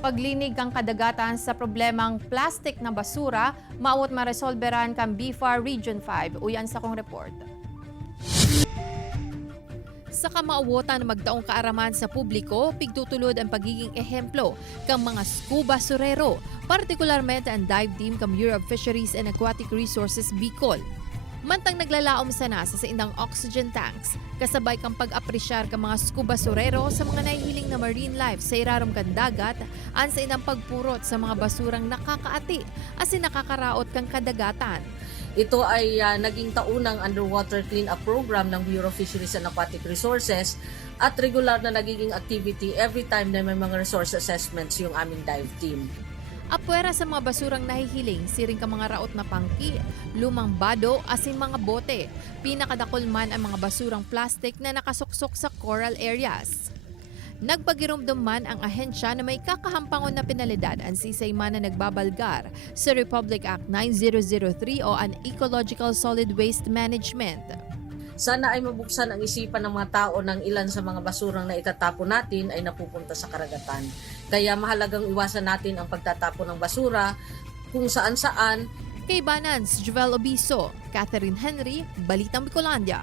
Paglinig kang kadagatan sa problemang plastic na basura, mawot maresolberan kang BFAR Region 5. Uyan sa kong report. Sa kamaawotan na magdaong kaaraman sa publiko, pigtutulod ang pagiging ehemplo kang mga Scubasurero, partikularmente ang dive team kang Bureau of Fisheries and Aquatic Resources Bicol. Mantang naglalaom sana sa indang oxygen tanks, kasabay kang pag-apresyar ka mga Scubasurero sa mga nahihiling na marine life sa irarom kang dagat, an sa indang pagpurot sa mga basurang nakakaati asin nakakaraot kang kadagatan. Ito ay naging taunang underwater clean-up program ng Bureau of Fisheries and Aquatic Resources at regular na nagiging activity every time na may mga resource assessments yung aming dive team. Apwera sa mga basurang nahihiling, siring ka mga raot na pangki, lumang bado, asin mga bote. Pinakadakol man ang mga basurang plastic na nakasuksok sa coral areas. Nagpagirumdum man ang ahensya na may kakahampangon na penalidad ang sisay man na nagbabalgar sa Republic Act 9003 o an Ecological Solid Waste Management. Sana ay mabuksan ang isipan ng mga tao ng ilan sa mga basurang na itatapon natin ay napupunta sa karagatan. Kaya mahalagang iwasan natin ang pagtatapon ng basura kung saan-saan. Kay Banans, Jovel Obiso, Catherine Henry, Balitang Bicolandia.